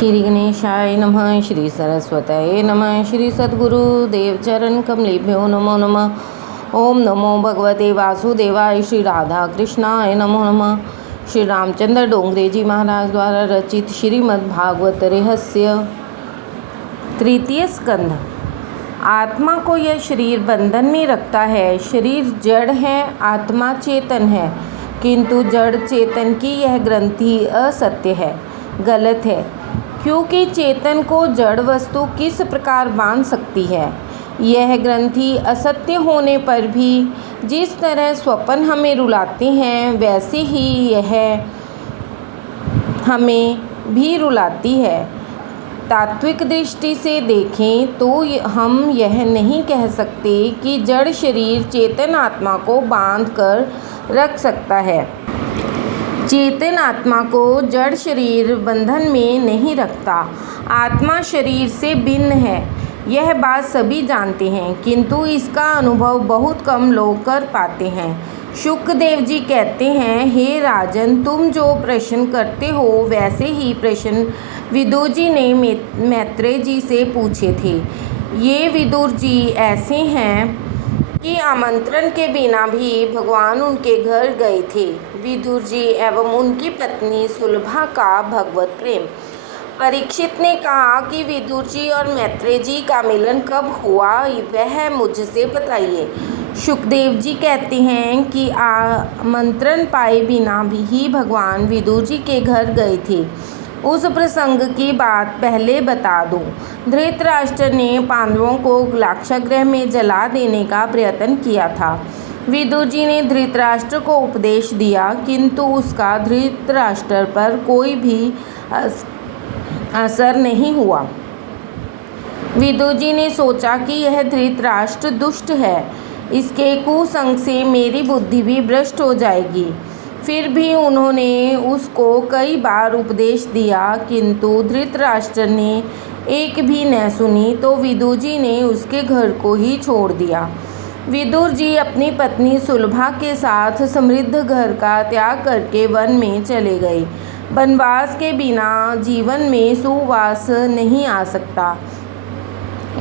श्री गणेशाय नमः। श्री सरस्वत्यै नमः। श्री सद्गुरुदेव चरण कमलेभ्यो नमो नमः। ओम नमो भगवते वासुदेवाय। श्री राधा कृष्णाय नमो नमः। श्री रामचंद्र डोंगरे जी महाराज द्वारा रचित श्रीमद् भागवत रहस्य तृतीय स्कंध। आत्मा को यह शरीर बंधन में रखता है। शरीर जड़ है, आत्मा चेतन है, किंतु जड़ चेतन की यह ग्रंथि असत्य है, गलत है, क्योंकि चेतन को जड़ वस्तु किस प्रकार बांध सकती है। यह ग्रंथि असत्य होने पर भी जिस तरह स्वप्न हमें रुलाते हैं, वैसे ही यह हमें भी रुलाती है। तात्विक दृष्टि से देखें तो हम यह नहीं कह सकते कि जड़ शरीर चेतन आत्मा को बांध कर रख सकता है। चेतन आत्मा को जड़ शरीर बंधन में नहीं रखता। आत्मा शरीर से भिन्न है, यह बात सभी जानते हैं, किंतु इसका अनुभव बहुत कम लोग कर पाते हैं। शुकदेव जी कहते हैं, हे राजन, तुम जो प्रश्न करते हो वैसे ही प्रश्न विदुर जी ने मैत्रेय जी से पूछे थे। ये विदुर जी ऐसे हैं कि आमंत्रण के बिना भी भगवान उनके घर गए थे। विदुर जी एवं उनकी पत्नी सुलभा का भगवत प्रेम। परीक्षित ने कहा कि विदुर जी और मैत्रेय जी का मिलन कब हुआ, वह मुझसे बताइए। शुकदेव जी कहते हैं कि आमंत्रण पाए बिना भी ही भगवान विदुर जी के घर गए थे। उस प्रसंग की बात पहले बता दूं। धृतराष्ट्र ने पांडवों को लाक्षागृह में जला देने का प्रयत्न किया था। विदुर जी ने धृतराष्ट्र को उपदेश दिया, किंतु उसका धृतराष्ट्र पर कोई भी असर नहीं हुआ। विदुर जी ने सोचा कि यह धृतराष्ट्र दुष्ट है, इसके कुसंग से मेरी बुद्धि भी भ्रष्ट हो जाएगी। फिर भी उन्होंने उसको कई बार उपदेश दिया, किंतु धृतराष्ट्र ने एक भी न सुनी, तो विदुर जी ने उसके घर को ही छोड़ दिया। विदुर जी अपनी पत्नी सुलभा के साथ समृद्ध घर का त्याग करके वन में चले गए। वनवास के बिना जीवन में सुवास नहीं आ सकता,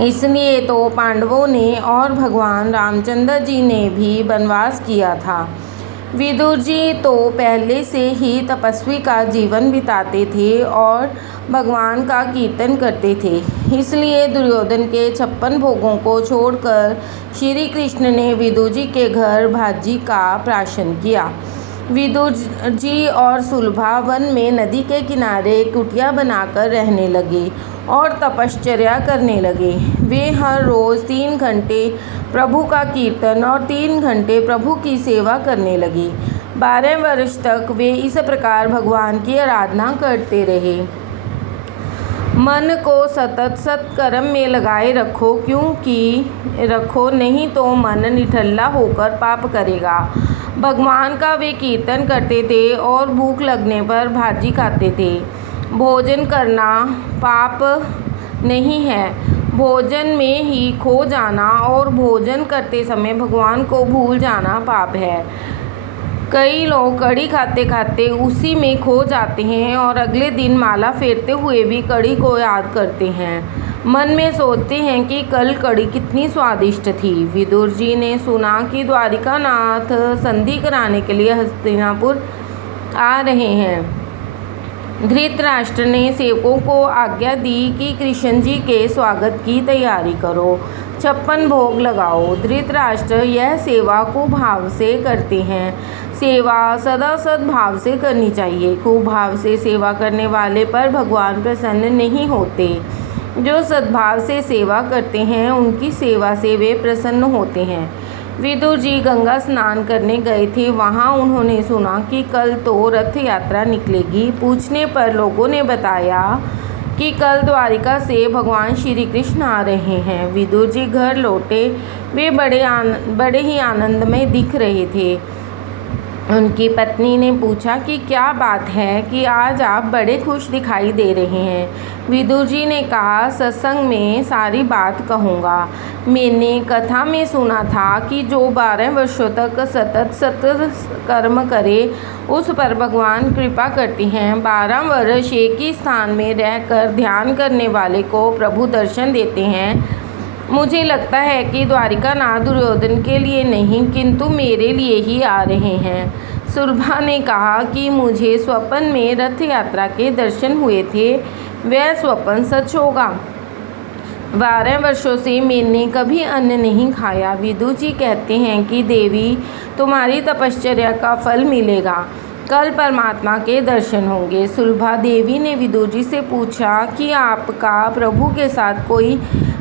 इसलिए तो पांडवों ने और भगवान रामचंद्र जी ने भी वनवास किया था। विदुर जी तो पहले से ही तपस्वी का जीवन बिताते थे और भगवान का कीर्तन करते थे, इसलिए दुर्योधन के 56 भोगों को छोड़कर श्री कृष्ण ने विदुर जी के घर भाजी का प्राशन किया। विदुर जी और सुलभा वन में नदी के किनारे कुटिया बनाकर रहने लगे और तपश्चर्या करने लगे। वे हर रोज़ 3 घंटे प्रभु का कीर्तन और 3 घंटे प्रभु की सेवा करने लगे। 12 वर्ष तक वे इस प्रकार भगवान की आराधना करते रहे। मन को सतत सत्कर्म में लगाए रखो, नहीं तो मन निठल्ला होकर पाप करेगा। भगवान का वे कीर्तन करते थे और भूख लगने पर भाजी खाते थे। भोजन करना पाप नहीं है, भोजन में ही खो जाना और भोजन करते समय भगवान को भूल जाना पाप है। कई लोग कड़ी खाते खाते उसी में खो जाते हैं और अगले दिन माला फेरते हुए भी कड़ी को याद करते हैं। मन में सोचते हैं कि कल कड़ी कितनी स्वादिष्ट थी। विदुर जी ने सुना कि द्वारिकानाथ संधि कराने के लिए हस्तिनापुर आ रहे हैं। धृतराष्ट्र ने सेवकों को आज्ञा दी कि कृष्ण जी के स्वागत की तैयारी करो, 56 भोग लगाओ। धृतराष्ट्र यह सेवा कुभाव से करते हैं। सेवा सदा सद्भाव से करनी चाहिए। कुभाव से सेवा करने वाले पर भगवान प्रसन्न नहीं होते। जो सद्भाव से सेवा करते हैं, उनकी सेवा से वे प्रसन्न होते हैं। विदुर जी गंगा स्नान करने गए थे। वहाँ उन्होंने सुना कि कल तो रथ यात्रा निकलेगी। पूछने पर लोगों ने बताया कि कल द्वारिका से भगवान श्री कृष्ण आ रहे हैं। विदुर जी घर लौटे। वे बड़े ही आनंद में दिख रहे थे। उनकी पत्नी ने पूछा कि क्या बात है कि आज आप बड़े खुश दिखाई दे रहे हैं। विदुर जी ने कहा, सत्संग में सारी बात कहूँगा। मैंने कथा में सुना था कि जो 12 वर्षों तक सतत कर्म करे उस पर भगवान कृपा करती हैं। 12 वर्ष एक ही स्थान में रहकर ध्यान करने वाले को प्रभु दर्शन देते हैं। मुझे लगता है कि द्वारिकानाथ दुर्योधन के लिए नहीं किंतु मेरे लिए ही आ रहे हैं। सुलभा ने कहा कि मुझे स्वप्न में रथ यात्रा के दर्शन हुए थे, वह स्वप्न सच होगा। 12 वर्षों से मैंने कभी अन्न नहीं खाया। विदुर जी कहते हैं कि देवी, तुम्हारी तपश्चर्या का फल मिलेगा, कल परमात्मा के दर्शन होंगे। सुलभा देवी ने विदुर जी से पूछा कि आपका प्रभु के साथ कोई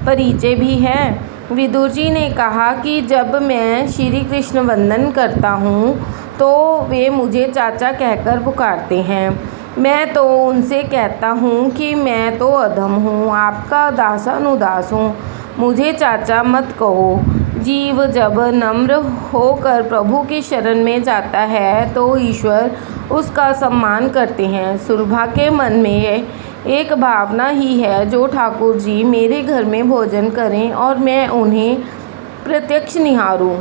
परिचय भी है? विदुर जी ने कहा कि जब मैं श्री कृष्ण वंदन करता हूँ तो वे मुझे चाचा कहकर पुकारते हैं। मैं तो उनसे कहता हूँ कि मैं तो अधम हूँ, आपका दासानुदास हूँ, मुझे चाचा मत कहो। जीव जब नम्र होकर प्रभु की शरण में जाता है तो ईश्वर उसका सम्मान करते हैं। सुलभा के मन में एक भावना ही है, जो ठाकुर जी मेरे घर में भोजन करें और मैं उन्हें प्रत्यक्ष निहारूं।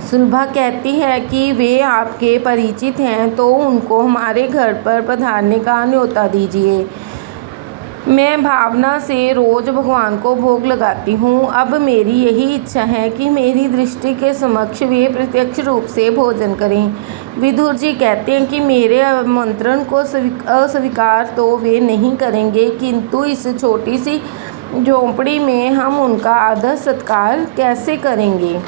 सुलभा कहती है कि वे आपके परिचित हैं तो उनको हमारे घर पर पधारने का न्योता दीजिए। मैं भावना से रोज भगवान को भोग लगाती हूँ। अब मेरी यही इच्छा है कि मेरी दृष्टि के समक्ष वे प्रत्यक्ष रूप से भोजन करें। विदुर जी कहते हैं कि मेरे आमंत्रण को अस्वीकार तो वे नहीं करेंगे, किंतु इस छोटी सी झोंपड़ी में हम उनका आदर सत्कार कैसे करेंगे?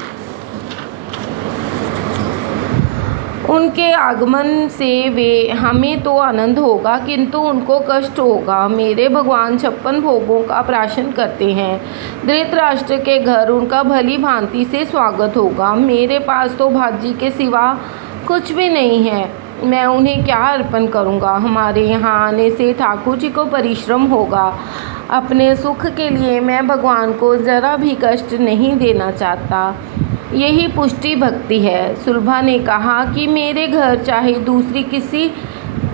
उनके आगमन से वे हमें तो आनंद होगा किंतु उनको कष्ट होगा। मेरे भगवान 56 भोगों का प्राशन करते हैं। धृतराष्ट्र के घर उनका भली भांति से स्वागत होगा। मेरे पास तो भाजी के सिवा कुछ भी नहीं है, मैं उन्हें क्या अर्पण करूँगा? हमारे यहाँ आने से ठाकुर जी को परिश्रम होगा। अपने सुख के लिए मैं भगवान को जरा भी कष्ट नहीं देना चाहता। यही पुष्टि भक्ति है। सुलभा ने कहा कि मेरे घर चाहे दूसरी किसी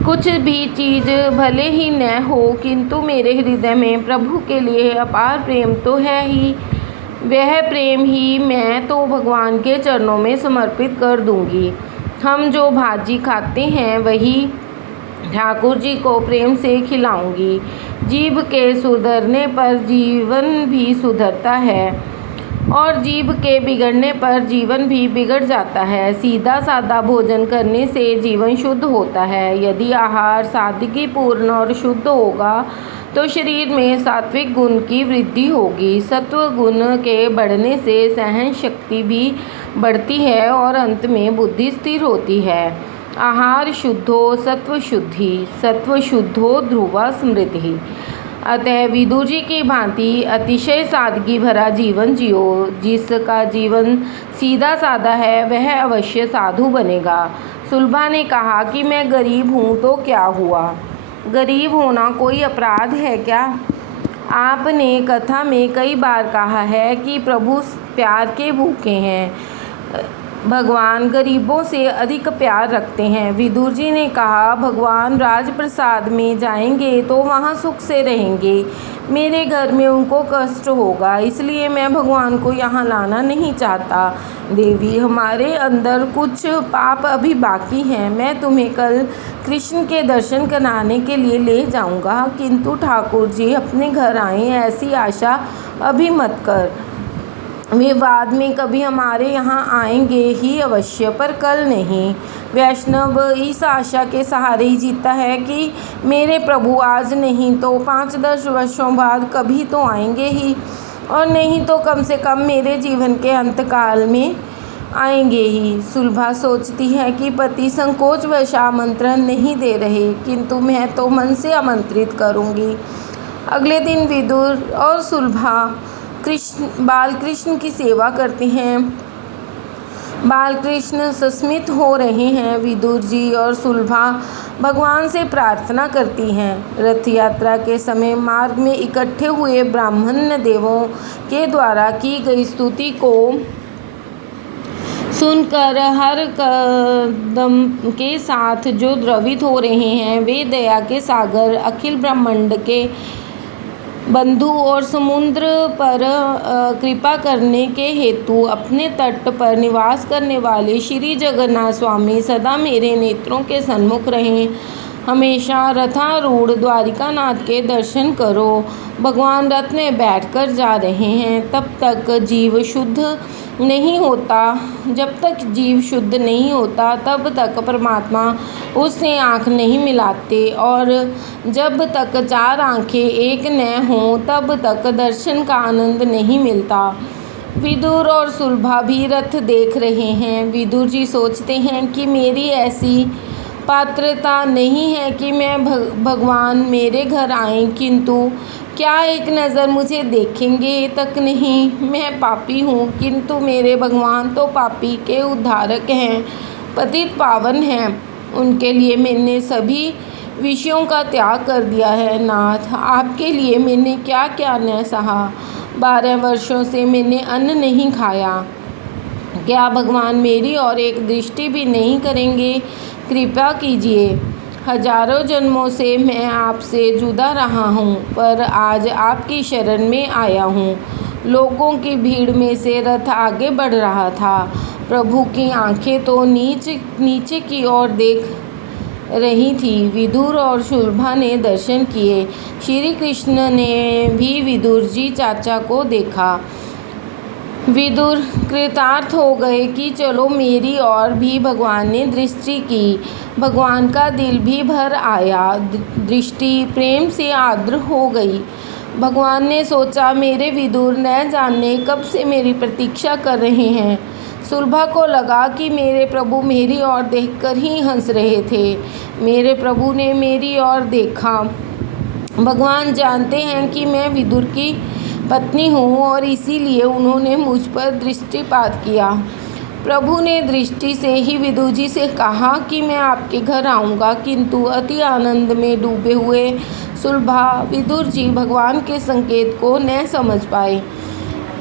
कुछ भी चीज़ भले ही न हो, किंतु मेरे हृदय में प्रभु के लिए अपार प्रेम तो है ही। वह प्रेम ही मैं तो भगवान के चरणों में समर्पित कर दूंगी। हम जो भाजी खाते हैं वही ठाकुर जी को प्रेम से खिलाऊंगी। जीभ के सुधरने पर जीवन भी सुधरता है और जीभ के बिगड़ने पर जीवन भी बिगड़ जाता है। सीधा सादा भोजन करने से जीवन शुद्ध होता है। यदि आहार सादगी पूर्ण और शुद्ध होगा तो शरीर में सात्विक गुण की वृद्धि होगी। सत्व गुण के बढ़ने से सहन शक्ति भी बढ़ती है और अंत में बुद्धि स्थिर होती है। आहार शुद्धो सत्व शुद्धि, सत्व शुद्धो ध्रुवा स्मृति। अतः विदुर जी की भांति अतिशय सादगी भरा जीवन जियो। जिसका जीवन सीधा सादा है वह अवश्य साधु बनेगा। सुलभा ने कहा कि मैं गरीब हूँ तो क्या हुआ? गरीब होना कोई अपराध है क्या? आपने कथा में कई बार कहा है कि प्रभु प्यार के भूखे हैं, भगवान गरीबों से अधिक प्यार रखते हैं। विदुर जी ने कहा, भगवान राजप्रसाद में जाएंगे तो वहाँ सुख से रहेंगे, मेरे घर में उनको कष्ट होगा, इसलिए मैं भगवान को यहाँ लाना नहीं चाहता। देवी, हमारे अंदर कुछ पाप अभी बाकी हैं। मैं तुम्हें कल कृष्ण के दर्शन कराने के लिए ले जाऊँगा, किंतु ठाकुर जी अपने घर आएँ ऐसी आशा अभी मत कर। वे बाद में कभी हमारे यहाँ आएंगे ही अवश्य, पर कल नहीं। वैष्णव इस आशा के सहारे ही जीता है कि मेरे प्रभु आज नहीं तो 5-10 वर्षों बाद कभी तो आएंगे ही, और नहीं तो कम से कम मेरे जीवन के अंतकाल में आएंगे ही। सुलभा सोचती है कि पति संकोचवश आमंत्रण नहीं दे रहे, किंतु मैं तो मन से आमंत्रित करूँगी। अगले दिन विदुर और सुलभा बाल कृष्ण की सेवा करते हैं। बाल कृष्ण सस्मित हो रहे हैं। विदुर जी और सुलभा भगवान से प्रार्थना करती हैं। रथ यात्रा के समय मार्ग में इकट्ठे हुए ब्राह्मण देवों के द्वारा की गई स्तुति को सुनकर हर कदम के साथ जो द्रवित हो रहे हैं, वे दया के सागर अखिल ब्रह्मांड के बंधु और समुद्र पर कृपा करने के हेतु अपने तट पर निवास करने वाले श्री जगन्नाथ स्वामी सदा मेरे नेत्रों के सन्मुख रहें। हमेशा रथारूढ़ द्वारिकानाथ के दर्शन करो। भगवान रथ में बैठकर जा रहे हैं। तब तक जीव शुद्ध नहीं होता जब तक जीव शुद्ध नहीं होता तब तक परमात्मा उससे आँख नहीं मिलाते, और जब तक चार आँखें एक न हों तब तक दर्शन का आनंद नहीं मिलता। विदुर और सुलभा भी रथ देख रहे हैं। विदुर जी सोचते हैं कि मेरी ऐसी पात्रता नहीं है कि मैं भगवान मेरे घर आएं, किंतु क्या एक नज़र मुझे देखेंगे तक नहीं। मैं पापी हूँ, किंतु मेरे भगवान तो पापी के उद्धारक हैं, पतित पावन हैं। उनके लिए मैंने सभी विषयों का त्याग कर दिया है। नाथ, आपके लिए मैंने क्या क्या न सहा। 12 वर्षों से मैंने अन्न नहीं खाया। क्या भगवान मेरी और एक दृष्टि भी नहीं करेंगे? कृपा कीजिए। हजारों जन्मों से मैं आपसे जुदा रहा हूँ, पर आज आपकी शरण में आया हूँ। लोगों की भीड़ में से रथ आगे बढ़ रहा था। प्रभु की आंखें तो नीचे की ओर देख रही थी। विदुर और सुलभा ने दर्शन किए। श्री कृष्ण ने भी विदुर जी चाचा को देखा। विदुर कृतार्थ हो गए कि चलो मेरी और भी भगवान ने दृष्टि की। भगवान का दिल भी भर आया। दृष्टि प्रेम से आर्द्र हो गई। भगवान ने सोचा, मेरे विदुर न जाने कब से मेरी प्रतीक्षा कर रहे हैं। सुलभा को लगा कि मेरे प्रभु मेरी ओर देखकर ही हंस रहे थे। मेरे प्रभु ने मेरी ओर देखा। भगवान जानते हैं कि मैं विदुर की पत्नी हूँ और इसीलिए उन्होंने मुझ पर दृष्टिपात किया। प्रभु ने दृष्टि से ही विदुर जी से कहा कि मैं आपके घर आऊँगा, किंतु अति आनंद में डूबे हुए सुलभा विदुर जी भगवान के संकेत को न समझ पाए।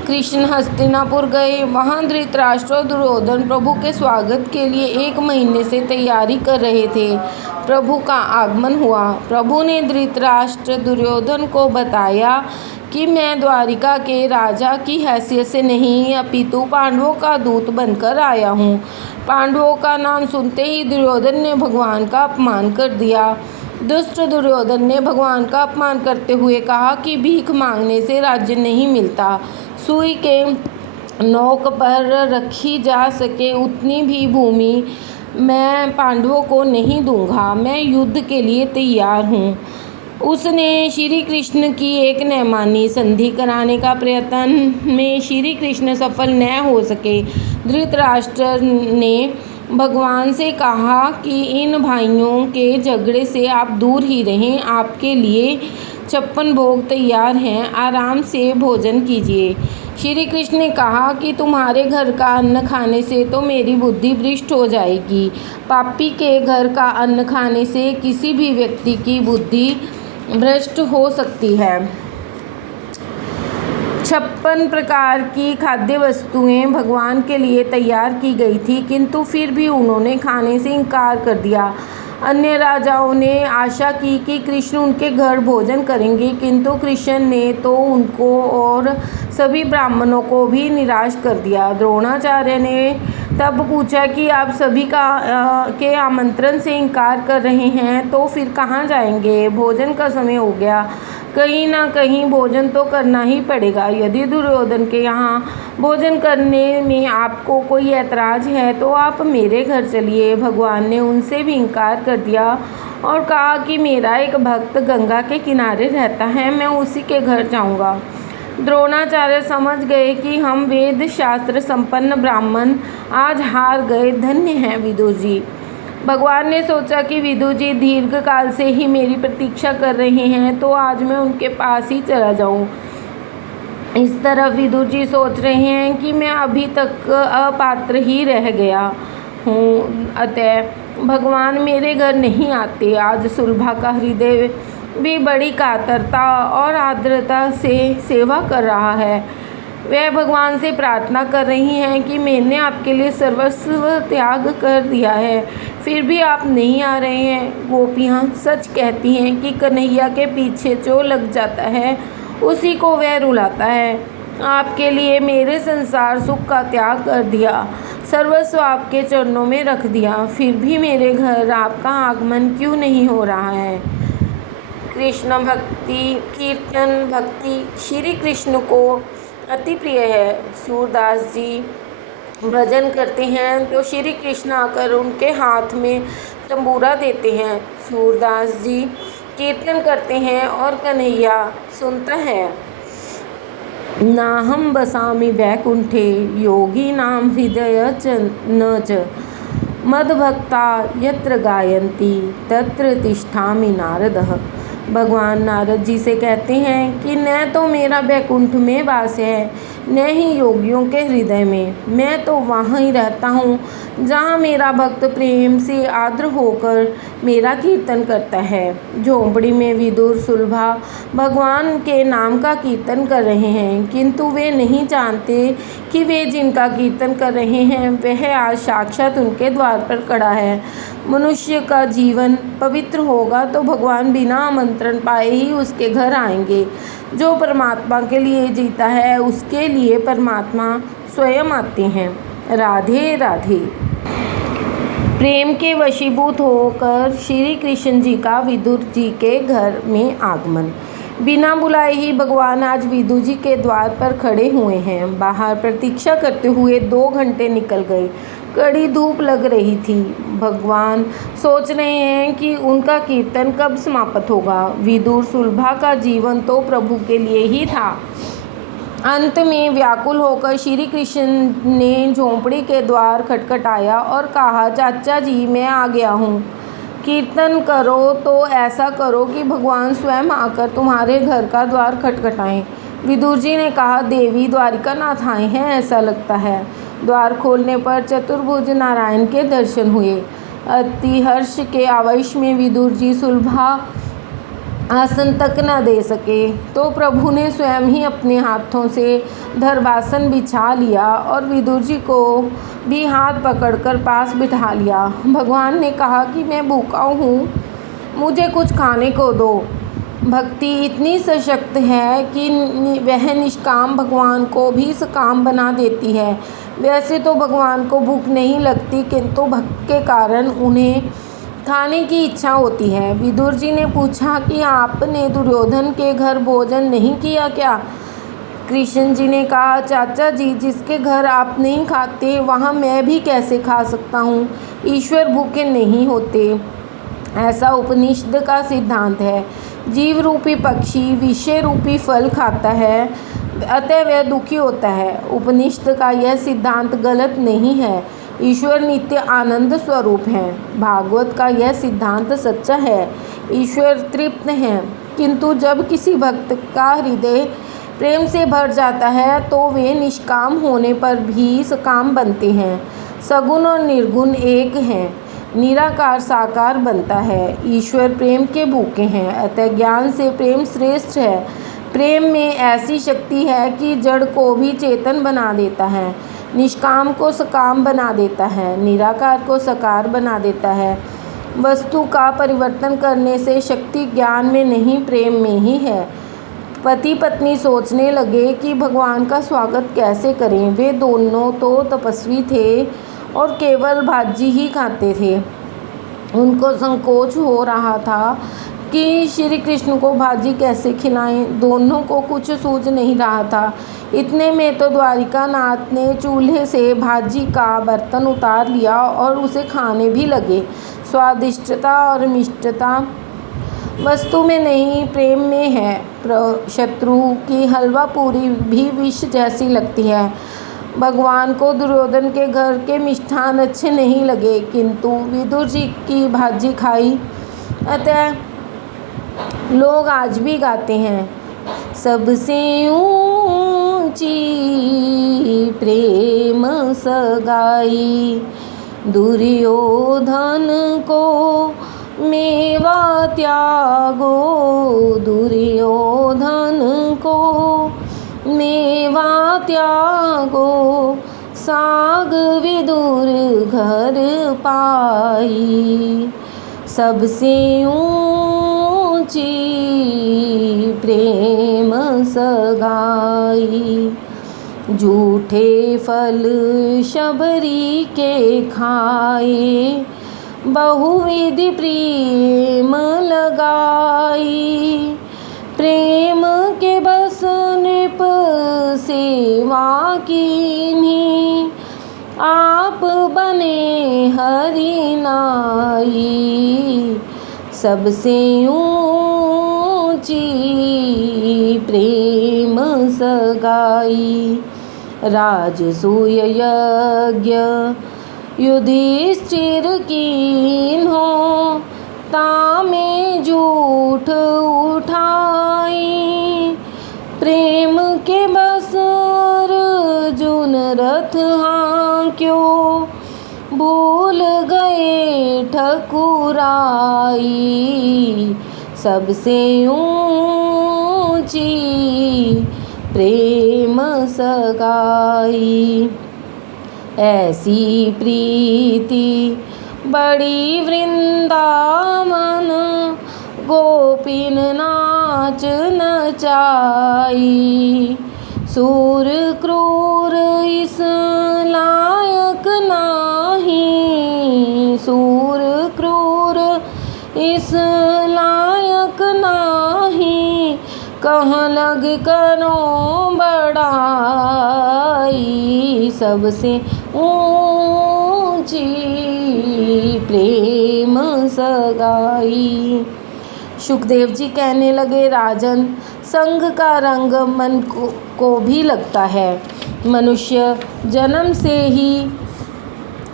कृष्ण हस्तिनापुर गए। वहाँ धृतराष्ट्र और दुर्योधन प्रभु के स्वागत के लिए 1 महीने से तैयारी कर रहे थे। प्रभु का आगमन हुआ। प्रभु ने धृतराष्ट्र दुर्योधन को बताया कि मैं द्वारिका के राजा की हैसियत से नहीं, अपितु पांडवों का दूत बनकर आया हूँ। पांडवों का नाम सुनते ही दुर्योधन ने भगवान का अपमान कर दिया। दुष्ट दुर्योधन ने भगवान का अपमान करते हुए कहा कि भीख मांगने से राज्य नहीं मिलता। सुई के नोक पर रखी जा सके उतनी भी भूमि मैं पांडवों को नहीं दूंगा। मैं युद्ध के लिए तैयार हूँ। उसने श्री कृष्ण की एक न मानी। संधि कराने का प्रयत्न में श्री कृष्ण सफल न हो सके। धृतराष्ट्र ने भगवान से कहा कि इन भाइयों के झगड़े से आप दूर ही रहें। आपके लिए 56 भोग तैयार हैं, आराम से भोजन कीजिए। श्री कृष्ण ने कहा कि तुम्हारे घर का अन्न खाने से तो मेरी बुद्धि भ्रष्ट हो जाएगी। पापी के घर का अन्न खाने से किसी भी व्यक्ति की बुद्धि भ्रष्ट हो सकती है। 56 प्रकार की खाद्य वस्तुएं भगवान के लिए तैयार की गई थी, किंतु फिर भी उन्होंने खाने से इनकार कर दिया। अन्य राजाओं ने आशा की कि कृष्ण उनके घर भोजन करेंगे, किंतु कृष्ण ने तो उनको और सभी ब्राह्मणों को भी निराश कर दिया। द्रोणाचार्य ने तब पूछा कि आप सभी के आमंत्रण से इनकार कर रहे हैं, तो फिर कहाँ जाएंगे? भोजन का समय हो गया। कहीं ना कहीं भोजन तो करना ही पड़ेगा। यदि दुर्योधन के यहाँ भोजन करने में आपको कोई ऐतराज़ है तो आप मेरे घर चलिए। भगवान ने उनसे भी इनकार कर दिया और कहा कि मेरा एक भक्त गंगा के किनारे रहता है, मैं उसी के घर जाऊँगा। द्रोणाचार्य समझ गए कि हम वेद शास्त्र संपन्न ब्राह्मण आज हार गए। धन्य हैं विदुर जी। भगवान ने सोचा कि विदुर जी दीर्घ काल से ही मेरी प्रतीक्षा कर रहे हैं, तो आज मैं उनके पास ही चला जाऊं। इस तरफ विदुर जी सोच रहे हैं कि मैं अभी तक अपात्र ही रह गया हूँ, अतः भगवान मेरे घर नहीं आते। आज सुलभा का हृदय भी बड़ी कातरता और आर्द्रता से सेवा कर रहा है। वह भगवान से प्रार्थना कर रही हैं कि मैंने आपके लिए सर्वस्व त्याग कर दिया है, फिर भी आप नहीं आ रहे हैं। गोपियाँ सच कहती हैं कि कन्हैया के पीछे जो लग जाता है उसी को वह रुलाता है। आपके लिए मेरे संसार सुख का त्याग कर दिया, सर्वस्व आपके चरणों में रख दिया, फिर भी मेरे घर आपका आगमन क्यों नहीं हो रहा है। कृष्ण भक्ति कीर्तन भक्ति श्री कृष्ण को अति प्रिय है। सूरदास जी भजन करते हैं तो श्री कृष्ण आकर उनके हाथ में तंबूरा देते हैं। सूरदास जी कीर्तन करते हैं और कन्हैया सुनता है। नाहं बसामि वैकुंठे योगी नाम हृदय च न च मद्भक्ता यत्र गायन्ति तत्र तिष्ठामि नारदः। भगवान नारद जी से कहते हैं कि न तो मेरा वैकुंठ में वास है, न ही योगियों के हृदय में। मैं तो वहाँ ही रहता हूँ जहाँ मेरा भक्त प्रेम से आर्द्र होकर मेरा कीर्तन करता है। झोंपड़ी में विदुर सुलभा भगवान के नाम का कीर्तन कर रहे हैं, किंतु वे नहीं जानते कि वे जिनका कीर्तन कर रहे हैं वह आज साक्षात उनके द्वार पर खड़ा है। मनुष्य का जीवन पवित्र होगा तो भगवान बिना आमंत्रण पाए ही उसके घर आएंगे। जो परमात्मा के लिए जीता है उसके लिए परमात्मा स्वयं आते हैं। राधे राधे। प्रेम के वशीभूत होकर श्री कृष्ण जी का विदुर जी के घर में आगमन। बिना बुलाए ही भगवान आज विदुर जी के द्वार पर खड़े हुए हैं। बाहर प्रतीक्षा करते हुए 2 घंटे निकल गए। कड़ी धूप लग रही थी। भगवान सोच रहे हैं कि उनका कीर्तन कब समाप्त होगा। विदुर सुलभा का जीवन तो प्रभु के लिए ही था। अंत में व्याकुल होकर श्री कृष्ण ने झोंपड़ी के द्वार खटखटाया और कहा, चाचा जी मैं आ गया हूँ। कीर्तन करो तो ऐसा करो कि भगवान स्वयं आकर तुम्हारे घर का द्वार खटखटाएं। विदुर जी ने कहा, देवी द्वारिका नाथ आए हैं ऐसा लगता है। द्वार खोलने पर चतुर्भुज नारायण के दर्शन हुए। अति हर्ष के आवेश में विदुर जी सुलभा आसन तक न दे सके तो प्रभु ने स्वयं ही अपने हाथों से धर्मासन बिछा लिया और विदुर जी को भी हाथ पकड़कर पास बिठा लिया। भगवान ने कहा कि मैं भूखा हूँ, मुझे कुछ खाने को दो। भक्ति इतनी सशक्त है कि वह निष्काम भगवान को भी सकाम बना देती है। वैसे तो भगवान को भूख नहीं लगती, किंतु भक्त के कारण उन्हें खाने की इच्छा होती है। विदुर जी ने पूछा कि आपने दुर्योधन के घर भोजन नहीं किया क्या? कृष्ण जी ने कहा, चाचा जी जिसके घर आप नहीं खाते वहाँ मैं भी कैसे खा सकता हूँ। ईश्वर भूखे नहीं होते, ऐसा उपनिषद का सिद्धांत है। जीव रूपी पक्षी विषय रूपी फल खाता है, अतः वह दुखी होता है। उपनिषद का यह सिद्धांत गलत नहीं है। ईश्वर नित्य आनंद स्वरूप है। भागवत का यह सिद्धांत सच्चा है। ईश्वर तृप्त है, किंतु जब किसी भक्त का हृदय प्रेम से भर जाता है तो वे निष्काम होने पर भी सकाम बनते हैं। सगुण और निर्गुण एक हैं, निराकार साकार बनता है। ईश्वर प्रेम के भूखे हैं, अतः ज्ञान से प्रेम श्रेष्ठ है। प्रेम में ऐसी शक्ति है कि जड़ को भी चेतन बना देता है, निष्काम को सकाम बना देता है, निराकार को साकार बना देता है। वस्तु का परिवर्तन करने से शक्ति ज्ञान में नहीं प्रेम में ही है। पति पत्नी सोचने लगे कि भगवान का स्वागत कैसे करें। वे दोनों तो तपस्वी थे और केवल भाजी ही खाते थे। उनको संकोच हो रहा था कि श्री कृष्ण को भाजी कैसे खिलाएं। दोनों को कुछ सूझ नहीं रहा था। इतने में तो द्वारिका नाथ ने चूल्हे से भाजी का बर्तन उतार लिया और उसे खाने भी लगे। स्वादिष्टता और मिष्टता वस्तु में नहीं प्रेम में है। शत्रु की हलवा पूरी भी विष जैसी लगती है। भगवान को दुर्योधन के घर के मिष्ठान अच्छे नहीं लगे, किंतु विदुर जी की भाजी खाई, अतः लोग आज भी गाते हैं, सबसे ऊंची प्रेम सगाई, दुर्योधन को मेवा त्यागो, दुर्योधन को मेवा त्यागो, साग विदुर घर पाई, सबसे ऊंची प्रेम सगाई। झूठे फल शबरी के खाए, बहुविधि प्रेम लगाई। प्रेम के बस नृप सेवा कीन्ही, आप बने हरि नाई। सबसे ऊंची प्रेम सगाई। राजसूय यज्ञ युधिष्ठिर कीन्हो, तामे झूठ उठाई। प्रेम के बस अर्जुन रथ हाँक्यो, भूल गए ठकुराई। सबसे ऊंची प्रेम सगाई। ऐसी प्रीति बड़ी वृंदावन, गोपिन नाच नचाई। सूर क्रूर इस लायक नाही, सूर क्रूर इस लायक नाही। कहाँ लग करो बड़ाई। सबसे ऊंची प्रेम सगाई। शुकदेव जी कहने लगे, राजन, संग का रंग मन को भी लगता है। मनुष्य जन्म से ही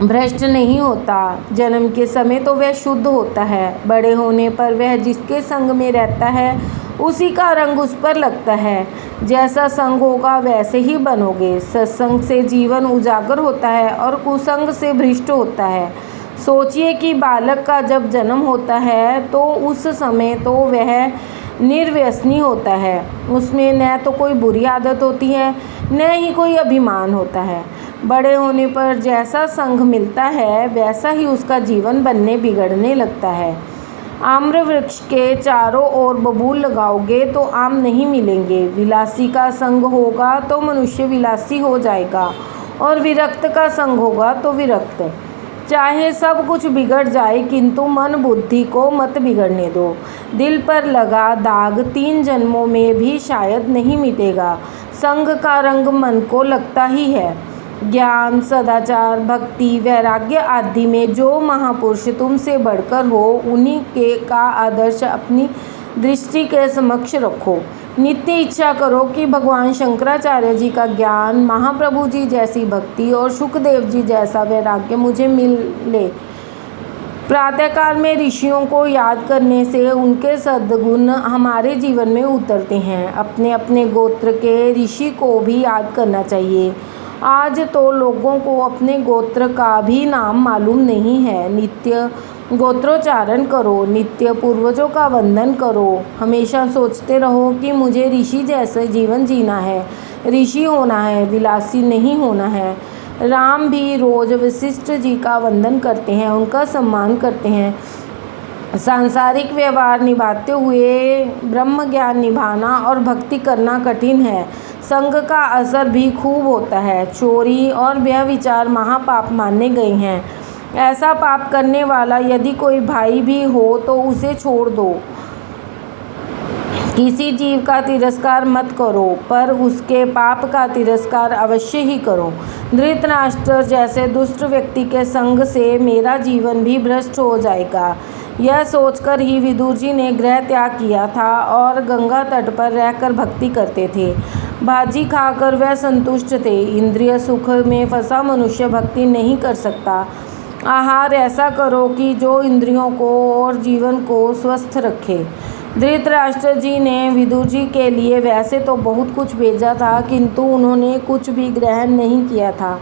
भ्रष्ट नहीं होता। जन्म के समय तो वह शुद्ध होता है, बड़े होने पर वह जिसके संग में रहता है उसी का रंग उस पर लगता है। जैसा संग होगा वैसे ही बनोगे। सत्संग से जीवन उजागर होता है और कुसंग से भ्रष्ट होता है। सोचिए कि बालक का जब जन्म होता है तो उस समय तो वह निर्व्यसनी होता है। उसमें न तो कोई बुरी आदत होती है, न ही कोई अभिमान होता है। बड़े होने पर जैसा संग मिलता है वैसा ही उसका जीवन बनने बिगड़ने लगता है। आम्र वृक्ष के चारों ओर बबूल लगाओगे तो आम नहीं मिलेंगे। विलासी का संग होगा तो मनुष्य विलासी हो जाएगा, और विरक्त का संग होगा तो विरक्त। चाहे सब कुछ बिगड़ जाए, किंतु मन बुद्धि को मत बिगड़ने दो। दिल पर लगा दाग 3 जन्मों में भी शायद नहीं मिटेगा। संग का रंग मन को लगता ही है। ज्ञान, सदाचार, भक्ति, वैराग्य आदि में जो महापुरुष तुमसे बढ़कर हो, उन्हीं के का आदर्श अपनी दृष्टि के समक्ष रखो। नित्य इच्छा करो कि भगवान शंकराचार्य जी का ज्ञान, महाप्रभु जी जैसी भक्ति और सुखदेव जी जैसा वैराग्य मुझे मिले। प्रातःकाल में ऋषियों को याद करने से उनके सद्गुण हमारे जीवन में उतरते हैं। अपने अपने गोत्र के ऋषि को भी याद करना चाहिए। आज तो लोगों को अपने गोत्र का भी नाम मालूम नहीं है। नित्य गोत्रोच्चारण करो, नित्य पूर्वजों का वंदन करो। हमेशा सोचते रहो कि मुझे ऋषि जैसे जीवन जीना है, ऋषि होना है, विलासी नहीं होना है। राम भी रोज वशिष्ठ जी का वंदन करते हैं, उनका सम्मान करते हैं। सांसारिक व्यवहार निभाते हुए ब्रह्म ज्ञान निभाना और भक्ति करना कठिन है। संग का असर भी खूब होता है। चोरी और व्यभिचार महापाप माने गए हैं। ऐसा पाप करने वाला यदि कोई भाई भी हो तो उसे छोड़ दो। किसी जीव का तिरस्कार मत करो, पर उसके पाप का तिरस्कार अवश्य ही करो। धृतराष्ट्र जैसे दुष्ट व्यक्ति के संग से मेरा जीवन भी भ्रष्ट हो जाएगा, यह सोचकर ही विदुर जी ने गृह त्याग किया था और गंगा तट पर रहकर भक्ति करते थे। भाजी खाकर वह संतुष्ट थे। इंद्रिय सुख में फंसा मनुष्य भक्ति नहीं कर सकता। आहार ऐसा करो कि जो इंद्रियों को और जीवन को स्वस्थ रखे। धृतराष्ट्र जी ने विदुर जी के लिए वैसे तो बहुत कुछ भेजा था, किंतु उन्होंने कुछ भी ग्रहण नहीं किया था।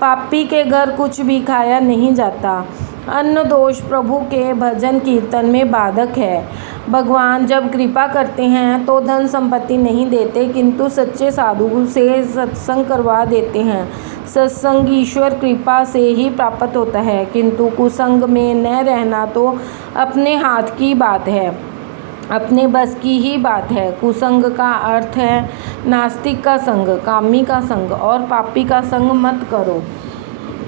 पापी के घर कुछ भी खाया नहीं जाता। अन्न दोष प्रभु के भजन कीर्तन में बाधक है। भगवान जब कृपा करते हैं तो धन संपत्ति नहीं देते, किंतु सच्चे साधु से सत्संग करवा देते हैं। सत्संग ईश्वर कृपा से ही प्राप्त होता है, किंतु कुसंग में न रहना तो अपने हाथ की बात है। अपने बस की ही बात है। कुसंग का अर्थ है नास्तिक का संग, कामी का संग और पापी का संग मत करो।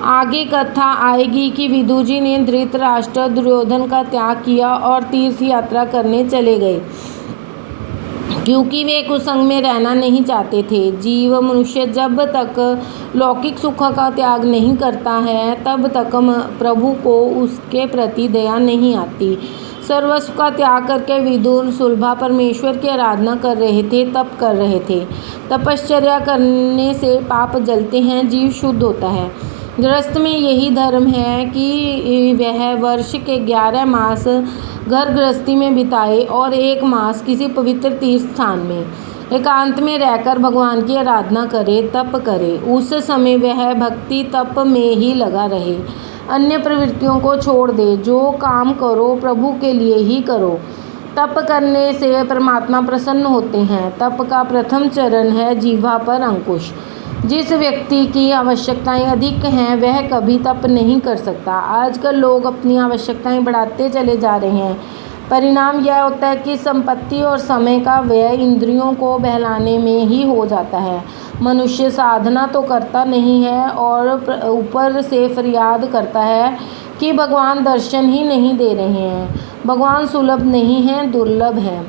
आगे कथा आएगी कि विदुर जी ने धृतराष्ट्र दुर्योधन का त्याग किया और तीर्थ यात्रा करने चले गए, क्योंकि वे कुसंग में रहना नहीं चाहते थे। जीव मनुष्य जब तक लौकिक सुख का त्याग नहीं करता है तब तक प्रभु को उसके प्रति दया नहीं आती। सर्वस्व का त्याग करके विदुर सुलभा परमेश्वर की आराधना कर रहे थे, तप कर रहे थे। तपश्चर्या करने से पाप जलते हैं, जीव शुद्ध होता है। गृहस्थ में यही धर्म है कि वह वर्ष के 11 मास घर गृहस्थी में बिताए और 1 मास किसी पवित्र तीर्थ स्थान में एकांत में रहकर भगवान की आराधना करे, तप करे। उस समय वह भक्ति तप में ही लगा रहे, अन्य प्रवृत्तियों को छोड़ दे। जो काम करो प्रभु के लिए ही करो। तप करने से परमात्मा प्रसन्न होते हैं। तप का प्रथम चरण है जिह्वा पर अंकुश। जिस व्यक्ति की आवश्यकताएं अधिक हैं वह कभी तप नहीं कर सकता। आजकल लोग अपनी आवश्यकताएं बढ़ाते चले जा रहे हैं। परिणाम यह होता है कि संपत्ति और समय का व्यय इंद्रियों को बहलाने में ही हो जाता है। मनुष्य साधना तो करता नहीं है और ऊपर से फरियाद करता है कि भगवान दर्शन ही नहीं दे रहे हैं। भगवान सुलभ नहीं हैं, दुर्लभ हैं।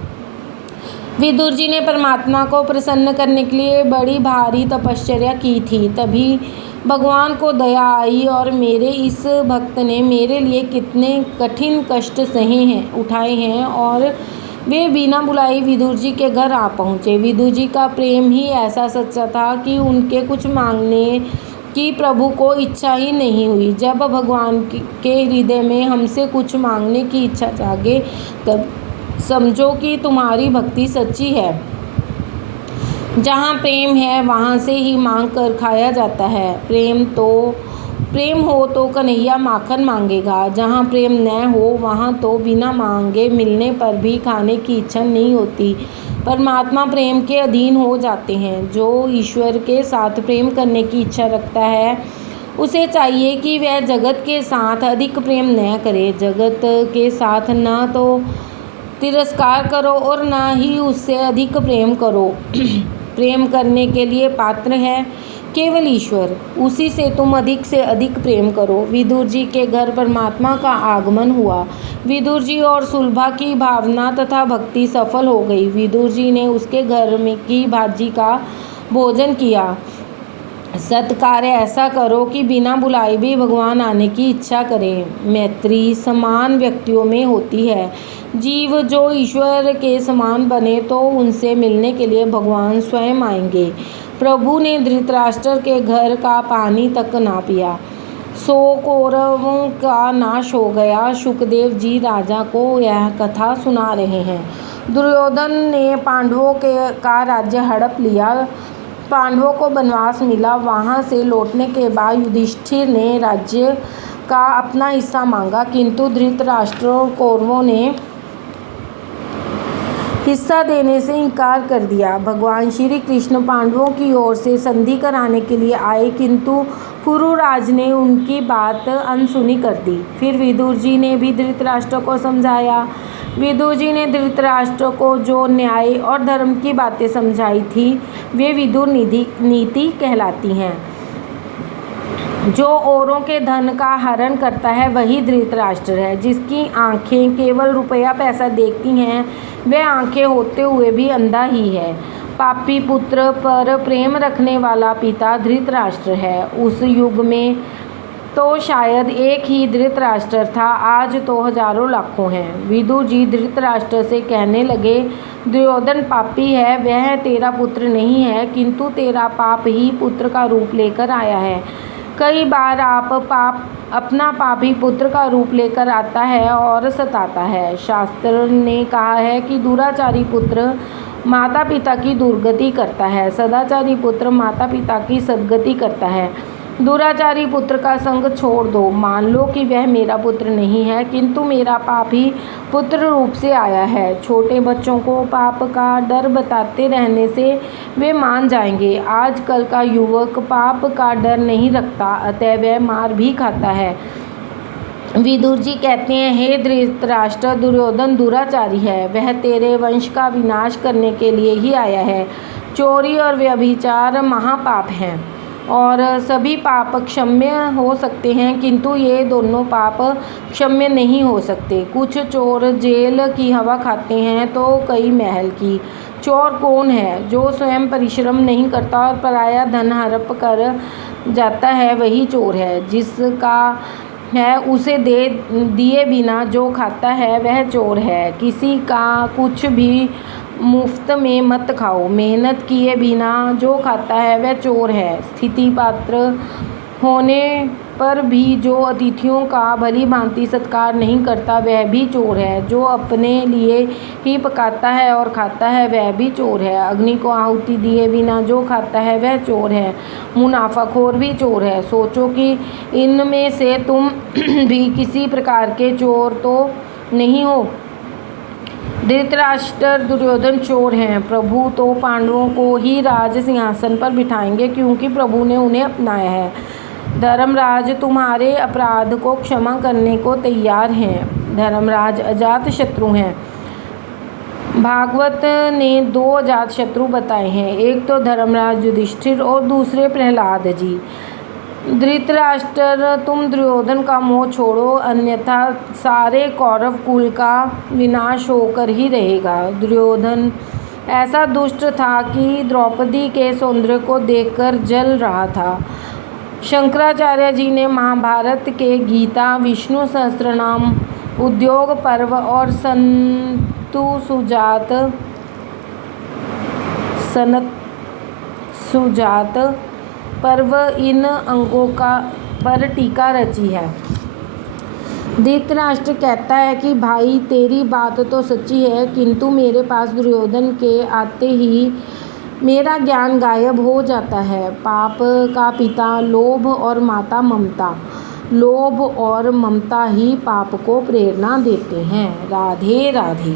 विदुर जी ने परमात्मा को प्रसन्न करने के लिए बड़ी भारी तपश्चर्या की थी। तभी भगवान को दया आई और मेरे इस भक्त ने मेरे लिए कितने कठिन कष्ट सहे हैं, उठाए हैं, और वे बिना बुलाए विदुर जी के घर आ पहुँचे। विदुर जी का प्रेम ही ऐसा सच्चा था कि उनके कुछ मांगने की प्रभु को इच्छा ही नहीं हुई। जब भगवान के हृदय में हमसे कुछ मांगने की इच्छा जागे तब समझो कि तुम्हारी भक्ति सच्ची है। जहाँ प्रेम है वहाँ से ही मांग कर खाया जाता है। प्रेम हो तो कन्हैया माखन मांगेगा। जहाँ प्रेम न हो वहाँ तो बिना मांगे मिलने पर भी खाने की इच्छा नहीं होती। परमात्मा प्रेम के अधीन हो जाते हैं। जो ईश्वर के साथ प्रेम करने की इच्छा रखता है उसे चाहिए कि वह जगत के साथ अधिक प्रेम न करे। जगत के साथ न तो तिरस्कार करो और न ही उससे अधिक प्रेम करो। प्रेम करने के लिए पात्र है केवल ईश्वर, उसी से तुम अधिक से अधिक प्रेम करो। विदुर जी के घर परमात्मा का आगमन हुआ। विदुर जी और सुलभा की भावना तथा भक्ति सफल हो गई। विदुर जी ने उसके घर में की भाजी का भोजन किया। सत्कार्य ऐसा करो कि बिना बुलाए भी भगवान आने की इच्छा करें। मैत्री समान व्यक्तियों में होती है। जीव जो ईश्वर के समान बने तो उनसे मिलने के लिए भगवान स्वयं आएंगे। प्रभु ने धृतराष्ट्र के घर का पानी तक ना पिया। 100 कौरवों का नाश हो गया। शुकदेव जी राजा को यह कथा सुना रहे हैं। दुर्योधन ने पांडवों का राज्य हड़प लिया। पांडवों को वनवास मिला। वहाँ से लौटने के बाद युधिष्ठिर ने राज्य का अपना हिस्सा मांगा, किंतु धृतराष्ट्र और कौरवों ने हिस्सा देने से इनकार कर दिया। भगवान श्री कृष्ण पांडवों की ओर से संधि कराने के लिए आए, किंतु पुरुराज ने उनकी बात अनसुनी कर दी। फिर विदुर जी ने भी धृतराष्ट्र को समझाया। विदुर जी ने धृतराष्ट्र को जो न्याय और धर्म की बातें समझाई थी वे विदुर नीति कहलाती हैं। जो औरों के धन का हरण करता है वही धृतराष्ट्र है। जिसकी आंखें केवल रुपया पैसा देखती हैं वह आंखें होते हुए भी अंधा ही है। पापी पुत्र पर प्रेम रखने वाला पिता धृतराष्ट्र है। उस युग में तो शायद एक ही धृतराष्ट्र था, आज तो हजारों लाखों हैं। विदुर जी धृतराष्ट्र से कहने लगे, दुर्योधन पापी है, वह तेरा पुत्र नहीं है, किंतु तेरा पाप ही पुत्र का रूप लेकर आया है। कई बार अपना पाप ही पुत्र का रूप लेकर आता है और सताता है। शास्त्र ने कहा है कि दुराचारी पुत्र माता पिता की दुर्गति करता है, सदाचारी पुत्र माता पिता की सद्गति करता है। दुराचारी पुत्र का संग छोड़ दो। मान लो कि वह मेरा पुत्र नहीं है, किंतु मेरा पाप ही पुत्र रूप से आया है। छोटे बच्चों को पाप का डर बताते रहने से वे मान जाएंगे। आजकल का युवक पाप का डर नहीं रखता, अतः वह मार भी खाता है। विदुर जी कहते हैं, हे धृतराष्ट्र, दुर्योधन दुराचारी है। वह तेरे वंश का विनाश करने के लिए ही आया है। चोरी और व्यभिचार महापाप हैं और सभी पाप क्षम्य हो सकते हैं, किंतु ये दोनों पाप क्षम्य नहीं हो सकते। कुछ चोर जेल की हवा खाते हैं तो कई महल की। चोर कौन है? जो स्वयं परिश्रम नहीं करता और पराया धन हड़प कर जाता है, वही चोर है। जिसका है उसे दे दिए बिना जो खाता है वह चोर है। किसी का कुछ भी मुफ्त में मत खाओ। मेहनत किए बिना जो खाता है वह चोर है। स्थिति पात्र होने पर भी जो अतिथियों का भली भांति सत्कार नहीं करता वह भी चोर है। जो अपने लिए ही पकाता है और खाता है वह भी चोर है। अग्नि को आहुति दिए बिना जो खाता है वह चोर है। मुनाफाखोर भी चोर है। सोचो कि इनमें से तुम भी किसी प्रकार के चोर तो नहीं हो। धृतराष्ट्र, दुर्योधन चोर हैं। प्रभु तो पांडवों को ही राज सिंहासन पर बिठाएंगे, क्योंकि प्रभु ने उन्हें अपनाया है। धर्मराज तुम्हारे अपराध को क्षमा करने को तैयार हैं। धर्मराज अजात शत्रु हैं। भागवत ने 2 अजात शत्रु बताए हैं, एक तो धर्मराज युधिष्ठिर और दूसरे प्रहलाद जी। धृतराष्ट्र, तुम दुर्योधन का मोह छोड़ो, अन्यथा सारे कौरव कुल का विनाश होकर ही रहेगा। दुर्योधन ऐसा दुष्ट था कि द्रौपदी के सौंदर्य को देखकर जल रहा था। शंकराचार्य जी ने महाभारत के गीता, विष्णु सहस्त्रनाम, उद्योग पर्व और सनत सुजात पर्व इन अंगों पर टीका रची है। धृतराष्ट्र कहता है कि भाई, तेरी बात तो सच्ची है, किंतु मेरे पास दुर्योधन के आते ही मेरा ज्ञान गायब हो जाता है। पाप का पिता लोभ और माता ममता। लोभ और ममता ही पाप को प्रेरणा देते हैं। राधे राधे।